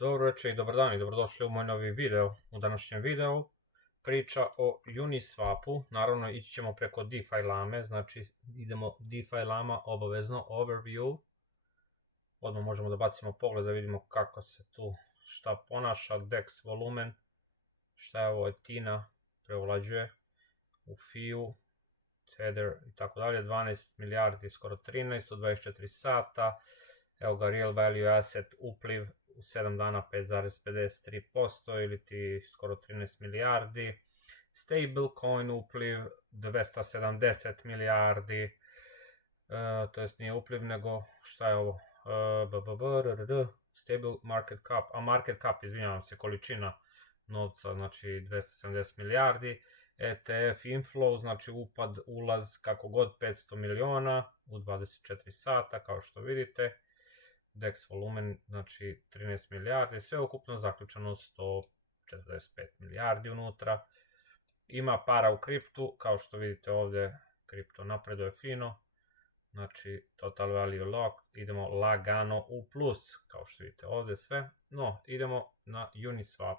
Dobro večer i dobar dan i dobrodošli u moj novi video. U današnjem videu priča o Uniswapu. Naravno ići ćemo preko DeFi Lame, znači idemo DeFi Lama obavezno, overview. Odmah možemo da bacimo pogled da vidimo kako se tu šta ponaša, DEX volumen, šta je ovo, Etina preovlađuje u FIU, Tether i tako dalje, 12 milijardi, skoro 13 u 24 sata. Evo ga real value asset upliv u 7 dana 5,53% ili ti skoro 13 milijardi. Stablecoin upliv 270 milijardi, to jest nije upliv nego šta je ovo, stable market cap, a market cap, izvinjavam se, količina novca, znači 270 milijardi. ETF inflow, znači upad, ulaz, kako god, 500 miliona u 24 sata, kao što vidite. DEX volumen, znači 13 milijardi, sve ukupno zaključano 145 milijardi unutra. Ima para u kriptu, kao što vidite ovdje, kripto napreduje fino, znači total value lock, idemo lagano u plus, kao što vidite ovdje sve. No, idemo na Uniswap.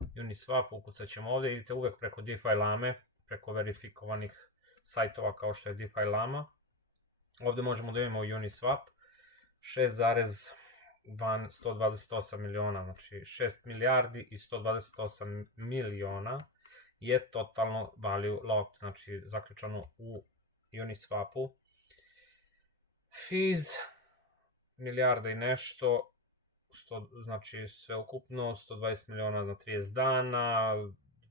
Uniswap ukucat ćemo ovdje, idete uvek preko DeFi Lame, preko verifikovanih sajtova kao što je DeFi Lama. Ovdje možemo da imamo Uniswap, 6,128 miliona, znači 6 milijardi i 128 miliona je totalno value locked, znači zaključano u Uniswapu. Fees, milijarda i nešto, znači sve ukupno 120 miliona na 30 dana,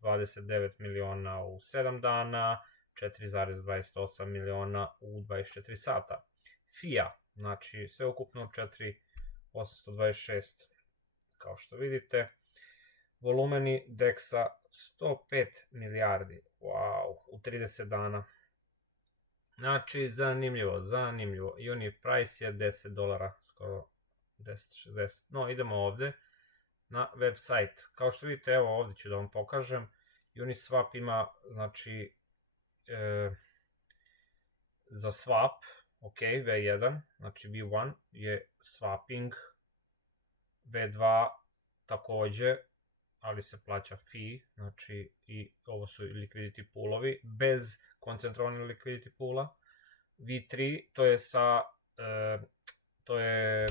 29 miliona u 7 dana, 4,28 miliona u 24 sata. FIA, znači sve ukupno 4.826, kao što vidite. Volumeni DEX-a 105 milijardi, wow, u 30 dana. Znači, zanimljivo. Uni price je $10, skoro 10.60. No, idemo ovdje na website. Kao što vidite, evo ovdje ću da vam pokažem. Uniswap ima, znači, za swap, ok, V1, znači V1 je swapping, V2 također, ali se plaća fee, znači i ovo su liquidity poolovi, bez koncentrovanih liquidity poola. V3 to je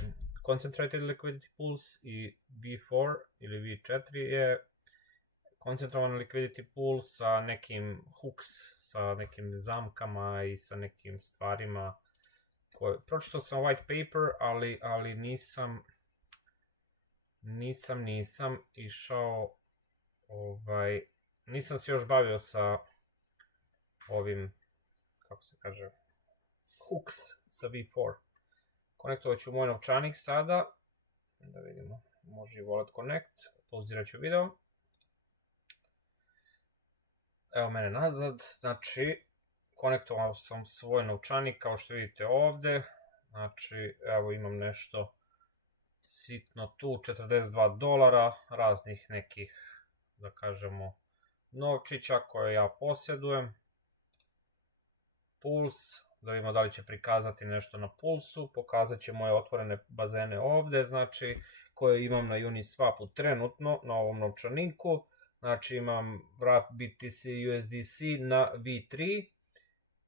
concentrated liquidity pools i V4 ili V4 je koncentrovan liquidity pool sa nekim hooks, sa nekim zamkama i sa nekim stvarima. Pročitao sam white paper, ali nisam išao, nisam se još bavio sa ovim, kako se kaže, hooks sa V4. Konektovat ću moj novčanik sada, da vidimo, može i wallet connect, pauzirat ću video. Evo mene nazad, znači konektovao sam svoj novčanik kao što vidite ovdje, znači evo imam nešto sitno tu, $42, raznih nekih, da kažemo, novčića koje ja posjedujem. Puls, da vidimo da li će prikazati nešto na pulsu, pokazat će moje otvorene bazene ovdje, znači koje imam na Uniswapu trenutno, na ovom novčaniku. Znači imam wrap BTC USDC na V3,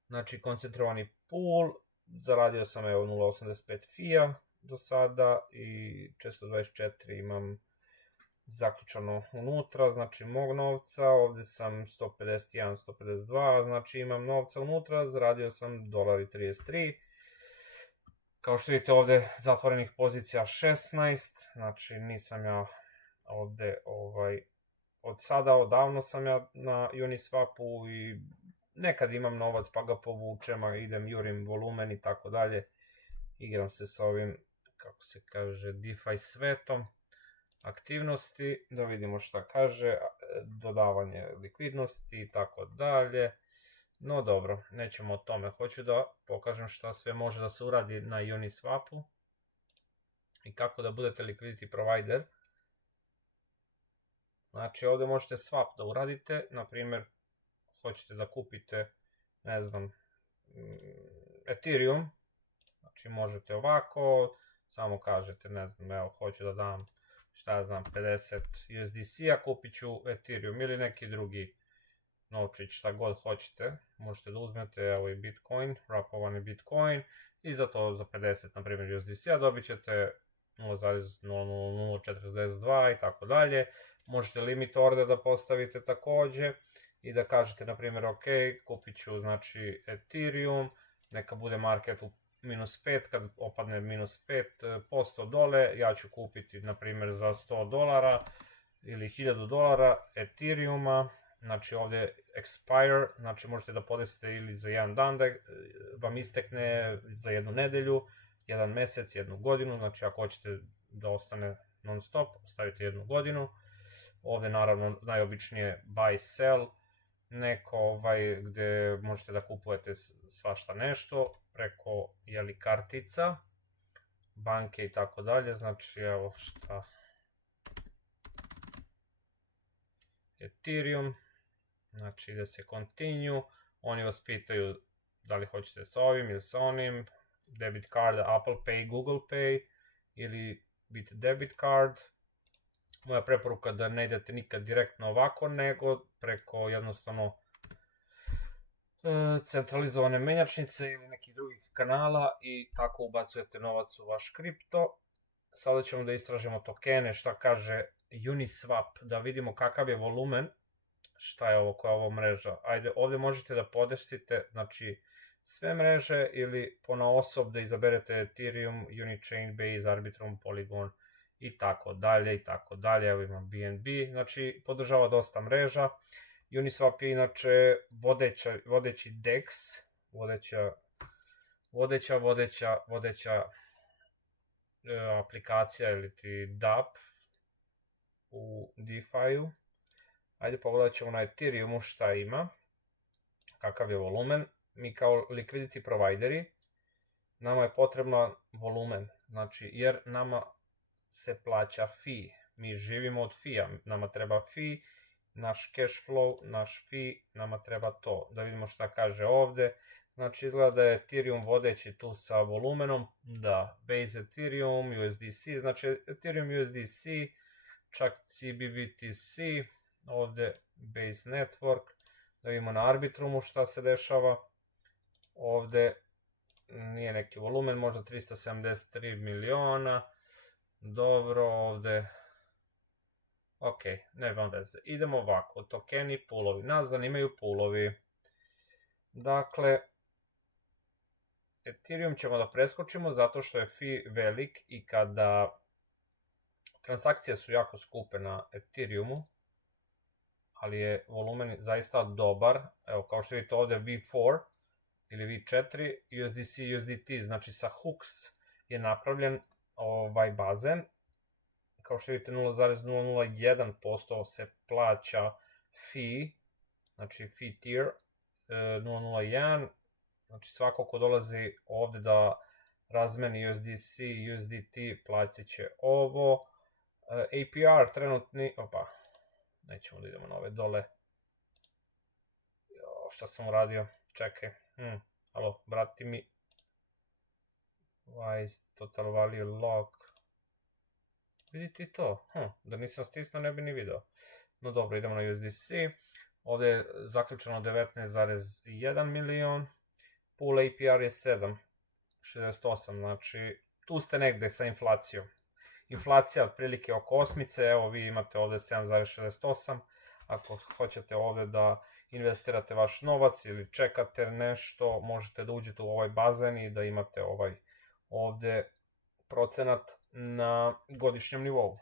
znači koncentrovani pool, zaradio sam evo 0.85 FIA do sada i 424 imam zaključano unutra, znači mog novca, ovdje sam 151, 152, znači imam novca unutra, zaradio sam $1.33. Kao što vidite ovdje zatvorenih pozicija 16, znači nisam ja ovdje od sada, odavno sam ja na Uniswapu i nekad imam novac pa ga povučem, a idem, jurim volumen i tako dalje. Igram se sa ovim, kako se kaže, DeFi svetom. Aktivnosti, da vidimo šta kaže, dodavanje likvidnosti i tako dalje. No dobro, nećemo o tome. Hoću da pokažem šta sve može da se uradi na Uniswapu i kako da budete liquidity provider. Znači ovdje možete swap da uradite, na primjer hoćete da kupite, ne znam, Ethereum, znači možete ovako, samo kažete, ne znam, evo hoću da dam šta ja znam, 50 USDC-a, kupit ću Ethereum ili neki drugi novčić, šta god hoćete. Možete da uzmete, evo i Bitcoin, wrapovani Bitcoin, i za to za 50, na primjer, USDC-a dobit ćete 0,00042 i tako dalje. Možete limit order da postavite takođe i da kažete, na primjer, ok, kupit ću, znači, Ethereum, neka bude market u -5, kad opadne -5% dole, ja ću kupiti, na primjer, za $100 ili $1000 Ethereuma. Znači ovdje expire, znači možete da podesite ili za jedan dan da vam istekne, za jednu nedelju, jedan mesec, jednu godinu. Znači ako hoćete da ostane non stop, stavite jednu godinu. Ovdje naravno najobičnije buy sell, neko gdje možete da kupujete svašta nešto preko kartica, banke i tako dalje. Znači evo šta, Ethereum, znači ide se continue, oni vas pitaju da li hoćete sa ovim ili sa onim, debit card, Apple Pay, Google Pay ili biti debit card. Moja preporuka da ne idete nikad direktno ovako, nego preko jednostavno centralizovane menjačnice ili nekih drugih kanala i tako ubacujete novac u vaš kripto. Sada ćemo da istražimo tokene, šta kaže Uniswap, da vidimo kakav je volumen, šta je ovo, koja je ovo mreža. Ajde, ovdje možete da podesite, znači, sve mreže ili ponaosob da izaberete Ethereum, Unichain, Base, Arbitrum, Polygon i tako dalje i tako dalje. Evo imam BNB, znači podržava dosta mreža. Uniswap je inače vodeći DEX, vodeća aplikacija ili ti DApp u DeFi-u. Ajde pogledat ćemo na Ethereumu šta ima, kakav je volumen. Mi kao liquidity provideri, nama je potreban volumen, znači jer nama se plaća fee, mi živimo od fee-a, nama treba fee, naš cash flow, naš fee, nama treba to. Da vidimo šta kaže ovde. Znači izgleda da je Ethereum vodeći tu sa volumenom, da, Base Ethereum, USDC, znači Ethereum USDC, čak CBBTC, ovde Base Network, da vidimo na Arbitrumu šta se dešava. Ovde nije neki volumen, možda 373 miliona, dobro, ovde, ok, nema veze. Idemo ovako, tokeni, pulovi, nas zanimaju pulovi. Dakle, Ethereum ćemo da preskočimo zato što je fee velik i kada transakcije su jako skupe na Ethereumu, ali je volumen zaista dobar. Evo, kao što vidite ovde V4 ili V4, USDC, USDT, znači sa hooks je napravljen ovaj bazen. Kao što vidite 0,001% se plaća fee, znači fee tier 0,01, znači svako ko dolazi ovde da razmeni USDC, USDT platit će ovo. APR trenutni, opa, nećemo da idemo na ove dole. Šta sam uradio? Čekaj. Alo, vrati mi. Wise, total value lock. Vidite i to? Da nisam stisnuo ne bi ni video. No dobro, idemo na USDC. Ovde je zaključeno 19,1 milion. Pool APR je 7,68. Znači, tu ste negde sa inflacijom. Inflacija otprilike oko osmice, evo vi imate ovde 7,68. Ako hoćete ovde da investirate vaš novac ili čekate nešto, možete da uđete u ovaj bazen i da imate ovaj ovde procenat na godišnjem nivou.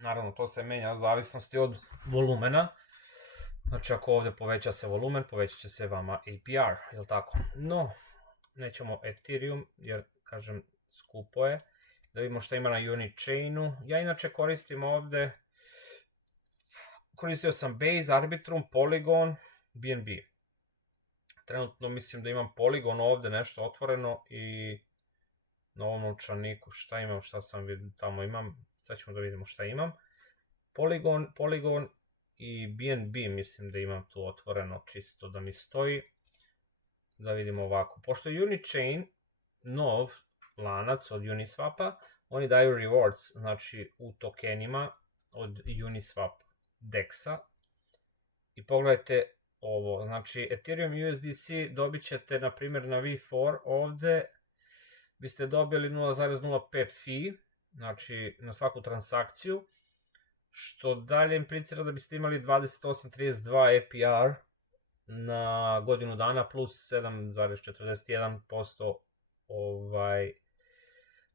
Naravno, to se menja u zavisnosti od volumena. Znači, ako ovde poveća se volumen, povećat će se vama APR, jel tako? No, nećemo Ethereum, jer, kažem, skupo je. Da vidimo šta ima na Unichainu. Ja inače koristim ovde, koristio sam Base, Arbitrum, Polygon, BNB. Trenutno mislim da imam Polygon ovde nešto otvoreno i na ovom novčaniku šta imam, šta sam vidio, tamo imam, sad ćemo da vidimo šta imam. Polygon i BNB mislim da imam tu otvoreno čisto da mi stoji. Da vidimo ovako, pošto je Unichain nov lanac od Uniswapa, oni daju rewards, znači u tokenima od Uniswap DEX-a. I pogledajte ovo, znači Ethereum USDC dobit ćete, na primjer, na V4 ovde biste dobili 0,05 fee, znači na svaku transakciju, što dalje implicira da biste imali 28,32 APR na godinu dana plus 7,41%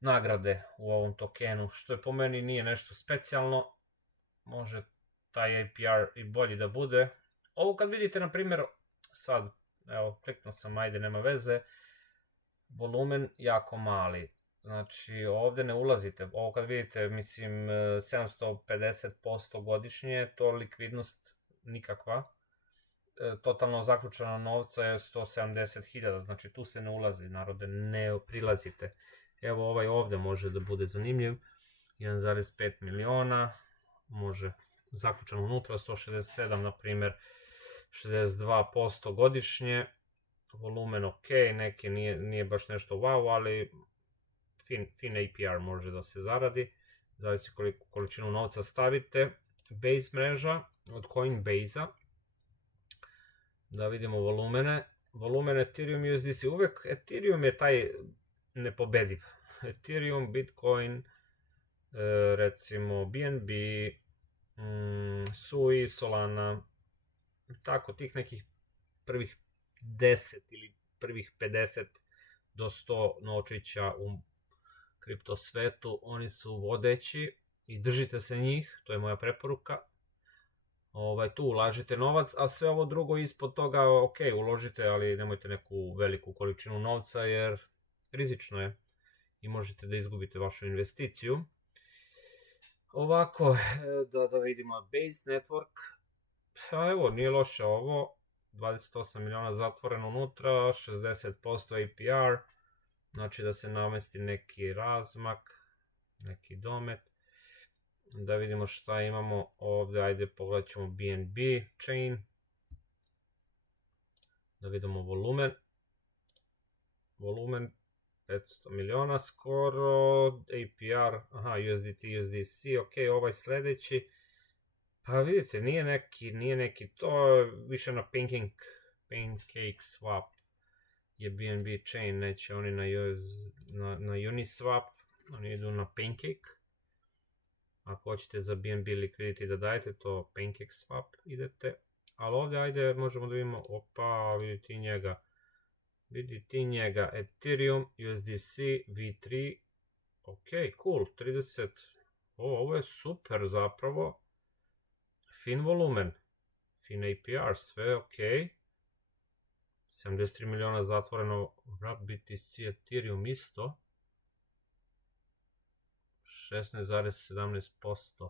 nagrade u ovom tokenu, što je po meni nije nešto specijalno, može taj APR i bolji da bude. Ovo kad vidite, na primjer, sad, evo, kliknuo sam, ajde, nema veze, volumen jako mali, znači ovde ne ulazite, ovo kad vidite, mislim, 750% godišnje, to likvidnost nikakva, totalno zaključeno novca je 170.000, znači tu se ne ulazi, narode, ne prilazite. Evo ovaj ovde može da bude zanimljiv, 1,5 miliona, može zaključeno unutra, 167, na primjer, 62% godišnje, volumen ok, neki nije baš nešto wow, ali fin APR može da se zaradi, zavisi koliko količinu novca stavite. Base mreža od Coinbase-a, da vidimo volumen Ethereum USDC, uvek Ethereum je taj nepobediv. Ethereum, Bitcoin, recimo BNB, Sui, Solana, tako tih nekih prvih 10 ili prvih 50 do 100 novčića u kripto svetu, oni su vodeći i držite se njih, to je moja preporuka. Tu ulažite novac, a sve ovo drugo ispod toga, ok, uložite, ali nemojte neku veliku količinu novca jer rizično je i možete da izgubite vašu investiciju. Ovako, da vidimo Base Network, evo, nije loše ovo, 28 miliona zatvoreno unutra, 60% APR, znači da se namesti neki razmak, neki domet. Da vidimo šta imamo ovde, ajde pogledat ćemo BNB chain, da vidimo volumen 500 miliona skoro, APR, aha, USDT, USDC, ok, ovaj sledeći, pa vidite, nije neki, to je više na Pancake Swap je BNB chain, neće oni na Uniswap, oni idu na Pancake. Ako hoćete za BNB liquidity da dajete, to Pancake Swap idete. Ali ovdje, ajde, možemo da vidimo, opa, vidite njega, Ethereum, USDC, V3, ok, cool, 30, ovo je super zapravo, fin volumen, fin APR, sve ok, 73 miliona zatvoreno, BTC, Ethereum isto, 16,17%.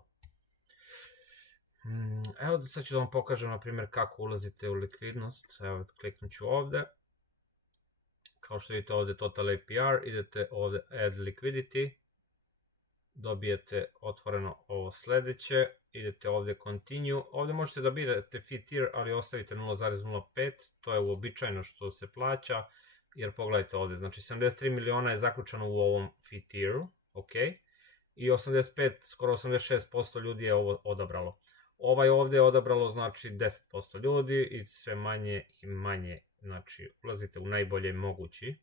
Evo sad ću da vam pokažem, na primjer, kako ulazite u likvidnost. Evo, kliknut ću ovde. Kao što vidite ovde Total APR, idete ovde Add Liquidity, dobijete otvoreno ovo sledeće, idete ovde Continue, ovde možete da birate Fee Tier, ali ostavite 0,05, to je uobičajeno što se plaća, jer pogledajte ovde, znači 73 miliona je zaključeno u ovom Fee Tieru, ok, i 85, skoro 86% ljudi je ovo odabralo. Ovaj ovde je odabralo, znači 10% ljudi i sve manje i manje, znači ulazite u najbolje mogući,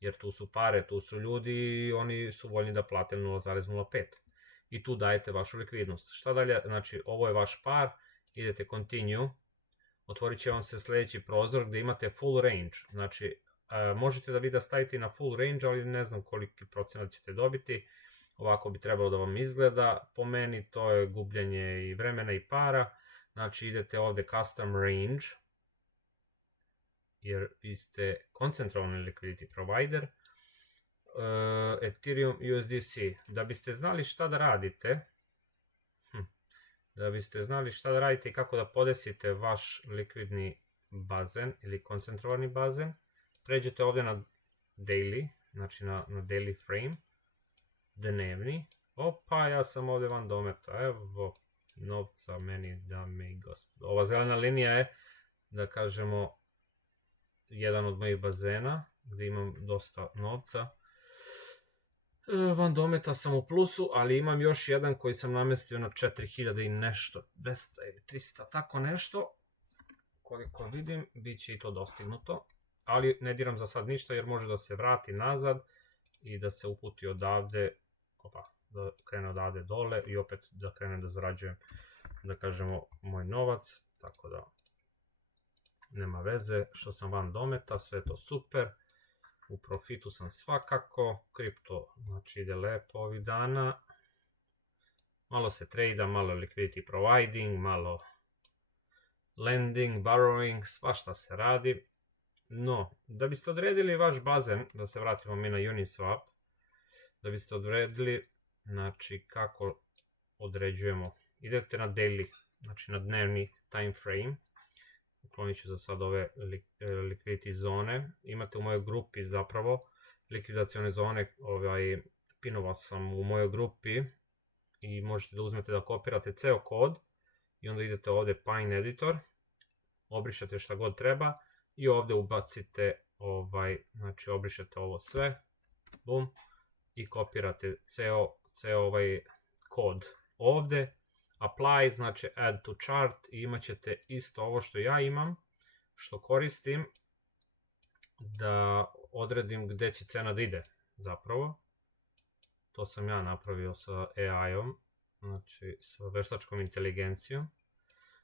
jer tu su pare, tu su ljudi i oni su voljni da plate 0,05 i tu dajete vašu likvidnost. Šta dalje, znači ovo je vaš par, idete Continue, otvorit će vam se sledeći prozor gde imate full range, znači možete da vi da stavite na full range, ali ne znam koliki procenat ćete dobiti. Ovako bi trebalo da vam izgleda, po meni to je gubljenje i vremena i para, znači idete ovde Custom Range, jer vi ste koncentrovani liquidity provider, Ethereum USDC, da biste znali šta da radite, i kako da podesite vaš likvidni bazen ili koncentrovani bazen, pređete ovde na Daily, znači na Daily Frame, dnevni, opa, ja sam ovde van dometa, evo novca meni, dame i gospodo. Ova zelena linija je, da kažemo, jedan od mojih bazena, gde imam dosta novca. Van dometa sam u plusu, ali imam još jedan koji sam namestio na 4000 i nešto, 200 ili 300, tako nešto. Koliko vidim, bit će i to dostignuto. Ali ne diram za sad ništa jer može da se vrati nazad i da se uputi odavde, da krene odavde dole i opet da krenem da zarađujem, da kažemo, moj novac. Tako da nema veze što sam van dometa, sve to super. U profitu sam svakako, kripto znači ide lepo ovih dana. Malo se trejda, malo liquidity providing, malo lending, borrowing, svašta se radi. No, da biste odredili vaš bazen, da se vratimo mi na Uniswap, da biste odredili, znači kako određujemo, idete na daily, znači na dnevni time frame. Uklonit ću za sad ove liquidity zone. Imate u mojoj grupi zapravo likvidacione zone, pinovao sam u mojoj grupi i možete da uzmete da kopirate ceo kod i onda idete ovde Pine Editor, obrišete šta god treba i ovde ubacite, znači obrišete ovo sve, bum, i kopirate ceo ovaj kod ovde. Apply, znači add to chart i imat ćete isto ovo što ja imam, što koristim da odredim gde će cena da ide zapravo. To sam ja napravio sa AI-om, znači sa veštačkom inteligencijom.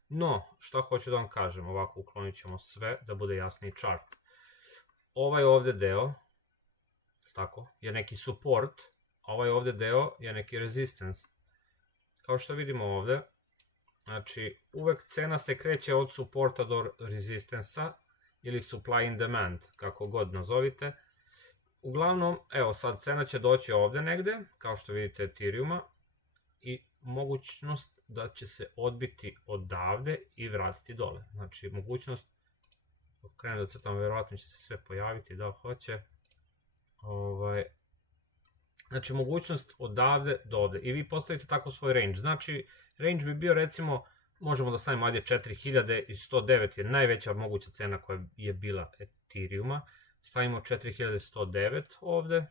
No, šta hoću da vam kažem, ovako uklonit ćemo sve da bude jasniji chart. Ovaj ovde deo, tako, je neki support, a ovaj ovde deo je neki resistance. Kao što vidimo ovde, znači uvek cena se kreće od supporta do resistansa ili supply and demand, kako god nazovite. Uglavnom, evo sad cena će doći ovde negde, kao što vidite Ethereuma, i mogućnost da će se odbiti odavde i vratiti dole. Znači mogućnost, dok krenem da crtam, verovatno će se sve pojaviti, da hoće. Znači mogućnost odavde do ovde i vi postavite tako svoj range. Znači range bi bio, recimo, možemo da stavimo ovdje 4109 je najveća moguća cena koja je bila Ethereuma. Stavimo 4109 ovde,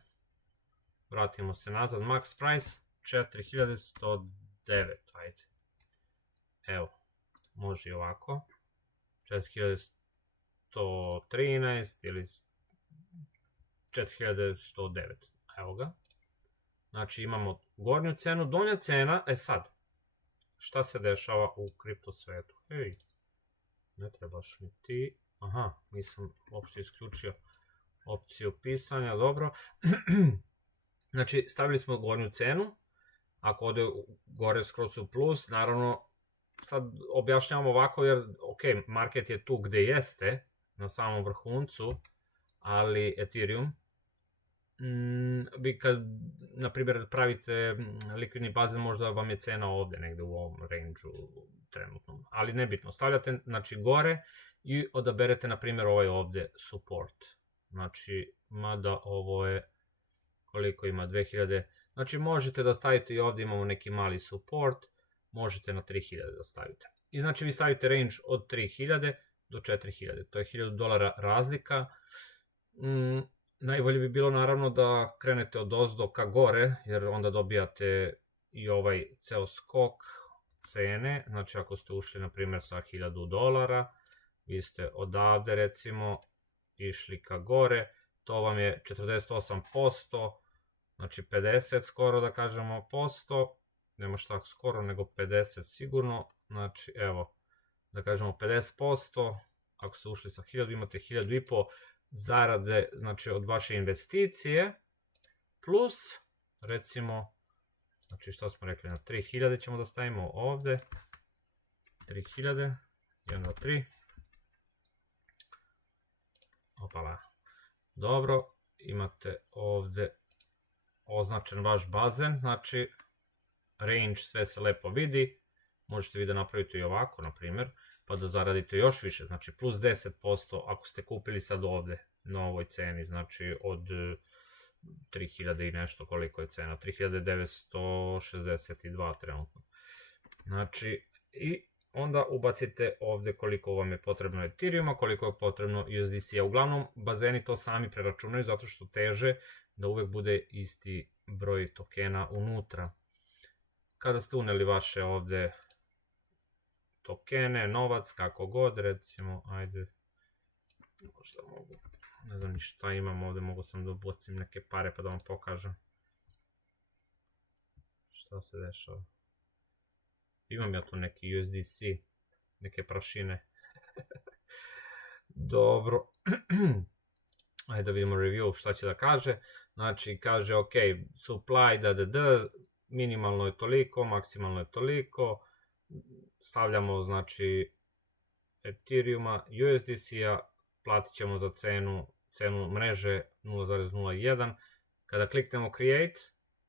vratimo se nazad, max price 4109, ajde. Evo, može i ovako, 4113 ili 4109, evo ga. Znači imamo gornju cenu, donja cena, sad, šta se dešava u kripto svetu? Hej, ne trebaš mi ti, aha, nisam uopšte isključio opciju pisanja, dobro. Znači stavili smo gornju cenu, ako ode gore skroz u plus, naravno, sad objašnjavamo ovako jer, ok, market je tu gde jeste, na samom vrhuncu, ali Ethereum, vi kad, na primjer, pravite likvidni bazen, možda vam je cena ovde, negde u ovom range-u trenutnom, ali nebitno, stavljate, znači, gore i odaberete, na primjer, ovaj ovde support, znači, mada ovo je, koliko ima, 2000, znači, možete da stavite i ovde imamo neki mali support, možete na 3000 da stavite, i znači, vi stavite range od 3000 do 4000, to je $1000 razlika. Najbolje bi bilo naravno da krenete od ozdo ka gore, jer onda dobijate i ovaj ceo skok cene. Znači ako ste ušli na primjer sa $1000, vi ste odavde recimo išli ka gore, to vam je 48%, znači 50 skoro da kažemo posto, nema šta skoro nego 50 sigurno, znači evo da kažemo 50%, ako ste ušli sa 1000 imate 1500 zarade, znači od vaše investicije, plus, recimo, znači što smo rekli, na 3000 ćemo da stavimo ovde, 3000, 1, 2, 3, opala, dobro, imate ovde označen vaš bazen, znači, range sve se lepo vidi, možete vi da napravite i ovako, na primjer, pa da zaradite još više, znači plus 10% ako ste kupili sad ovde na ovoj ceni, znači od 3000 i nešto, koliko je cena, 3962 trenutno. Znači, i onda ubacite ovde koliko vam je potrebno Ethereuma, koliko je potrebno USDC-a. Uglavnom, bazeni to sami preračunaju zato što teže da uvek bude isti broj tokena unutra. Kada ste uneli vaše ovde tokene, novac, kako god, recimo, ajde, možda mogu, ne znam ni šta imam ovde, mogu sam da ubocim neke pare pa da vam pokažem šta se dešava. Imam ja tu neki USDC, neke prašine. Dobro. Ajde da vidimo review šta će da kaže. Znači kaže ok, supply minimalno je toliko, maksimalno je toliko. Stavljamo znači Ethereuma, USDC-a, platit ćemo za cenu mreže 0,01. Kada kliknemo create,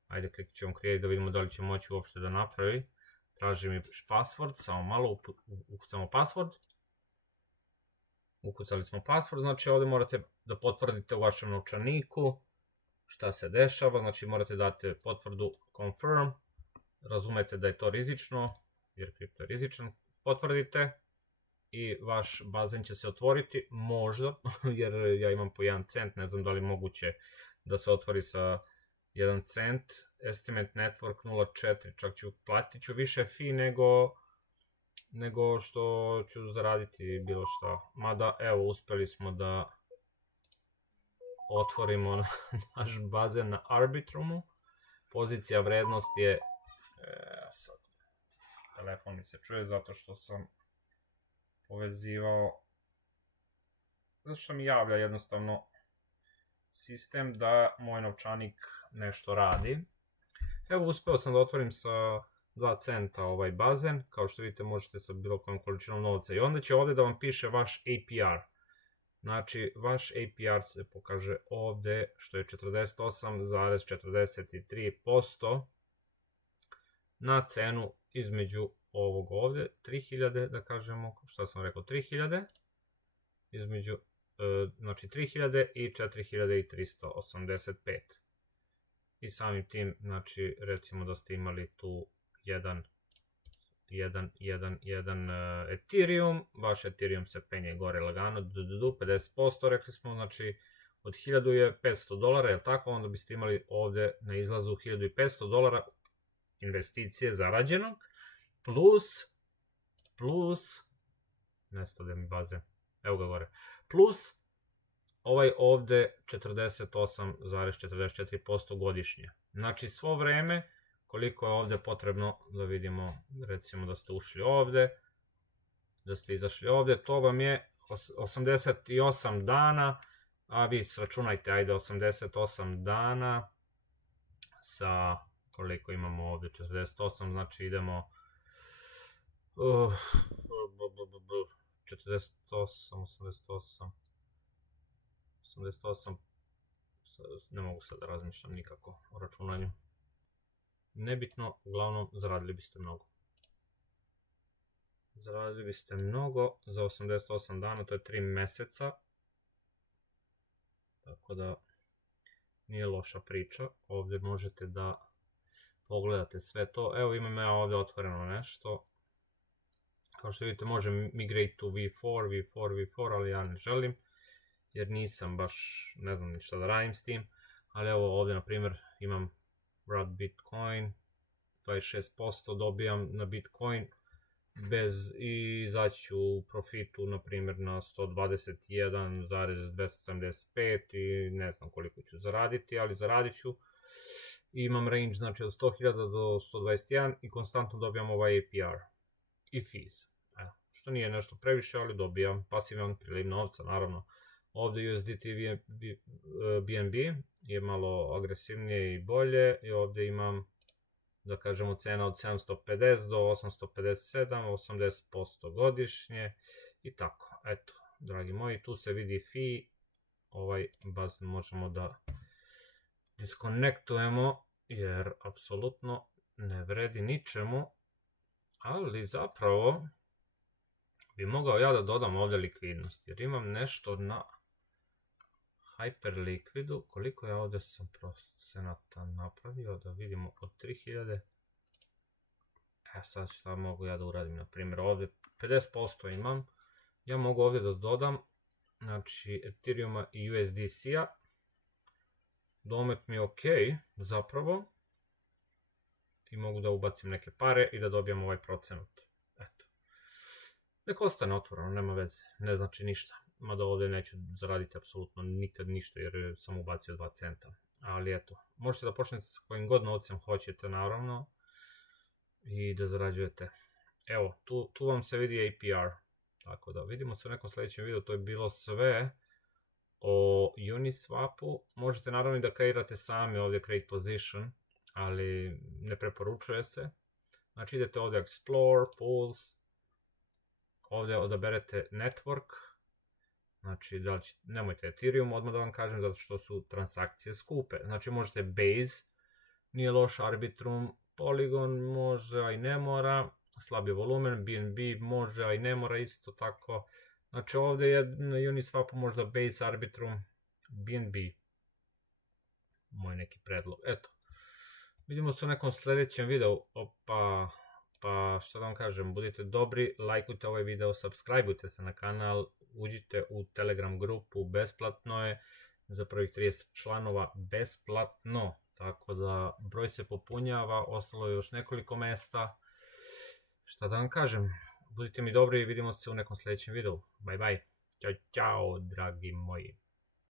ajde kliknut ćemo create da vidimo da li će moći uopšte da napravi. Traži mi password, samo malo ukucamo password. Ukucali smo password, znači ovde morate da potvrdite u vašem novčaniku šta se dešava, znači morate dati potvrdu confirm, razumete da je to rizično, jer kripto je rizičan, potvrdite i vaš bazen će se otvoriti, možda, jer ja imam po 1 cent, ne znam da li je moguće da se otvori sa 1 cent, estimate network 0.4, čak platit ću više fee nego što ću zaraditi bilo šta. Mada, evo, uspeli smo da otvorimo naš bazen na Arbitrumu. Pozicija vrednost je, sad, telefon mi se čuje zato što sam povezivao, zato što mi javlja jednostavno sistem da moj novčanik nešto radi. Evo, uspeo sam da otvorim sa 2 centa ovaj bazen, kao što vidite možete sa bilo kojom količinom novca i onda će ovde da vam piše vaš APR. Znači vaš APR se pokaže ovde što je 48,43% na cenu između ovog ovde 3000, da kažemo, šta sam rekao, 3000, između znači 3000 i 4385. I samim tim, znači recimo da ste imali tu jedan Ethereum, vaš Ethereum se penje gore lagano, 50%, rekli smo, znači od 1000 je $500, je li tako? Onda biste imali ovde na izlazu $1500 investicije zarađenog, plus, nestao da mi baze, evo ga gore, plus ovaj ovde 48,44% godišnje. Znači svo vreme, koliko je ovde potrebno da vidimo, recimo da ste ušli ovde, da ste izašli ovde, to vam je 88 dana, a vi sračunajte, ajde 88 dana sa koliko imamo ovde, 48, znači idemo 48, ne mogu sad da razmišljam nikako o računanju. Nebitno, uglavnom zaradili biste mnogo. Zaradili biste mnogo za 88 dana, to je 3 meseca. Tako da nije loša priča. Ovde možete da pogledate sve to. Evo imam ja ovde otvoreno nešto. Kao što vidite može migrate to V4, ali ja ne želim. Jer nisam baš, ne znam ni šta da radim s tim. Ali evo ovde na primjer imam Rad Bitcoin, 26% dobijam na Bitcoin i izaći ću u profitu na primjer na 121,275 i ne znam koliko ću zaraditi, ali zaradit ću. Imam range znači od 100.000 do 121 i konstantno dobijam ovaj APR i fees. Što nije nešto previše, ali dobijam pasivan priliv novca, naravno. Ovde USDT BNB je malo agresivnije i bolje i ovde imam, da kažemo, cena od 750 do 857, 80% godišnje i tako. Eto, dragi moji, tu se vidi fee, ovaj bazen možemo da diskonektujemo jer apsolutno ne vredi ničemu, ali zapravo bi mogao ja da dodam ovde likvidnost jer imam nešto na Hyperliquidu, koliko ja ovde sam procenata napravio, da vidimo od 3000. Sad šta mogu ja da uradim, na primjer ovde 50% imam, ja mogu ovde da dodam, znači Ethereuma i USDC-a, domet mi je ok, zapravo. I mogu da ubacim neke pare i da dobijem ovaj procenat. Eto. Nek ostane otvoreno, nema veze, ne znači ništa. Mada ovdje neću zaraditi apsolutno nikad ništa jer sam ubacio 2 centa. Ali eto, možete da počnete sa kojim god novcem hoćete, naravno, i da zarađujete. Evo, tu vam se vidi APR. Tako da, vidimo se u nekom sljedećem videu, to je bilo sve o Uniswapu. Možete naravno i da kreirate sami ovdje create position, ali ne preporučuje se. Znači idete ovdje Explore, Pools, ovdje odaberete Network, znači nemojte Ethereum, odmah da vam kažem, zato što su transakcije skupe. Znači možete Base, nije loš, Arbitrum, Polygon može, a i ne mora, slabi volumen, BNB može, a i ne mora isto tako. Znači ovdje je na Uniswapu možda Base, Arbitrum, BNB. Moj neki predlog, eto. Vidimo se u nekom sljedećem videu. Pa što da vam kažem, budite dobri, lajkujte ovaj video, subscribeujte se na kanal, uđite u Telegram grupu, besplatno je, za prvih 30 članova besplatno, tako da broj se popunjava, ostalo je još nekoliko mesta. Šta da vam kažem, budite mi dobri i vidimo se u nekom sljedećem videu. Bye bye, čao čao dragi moji.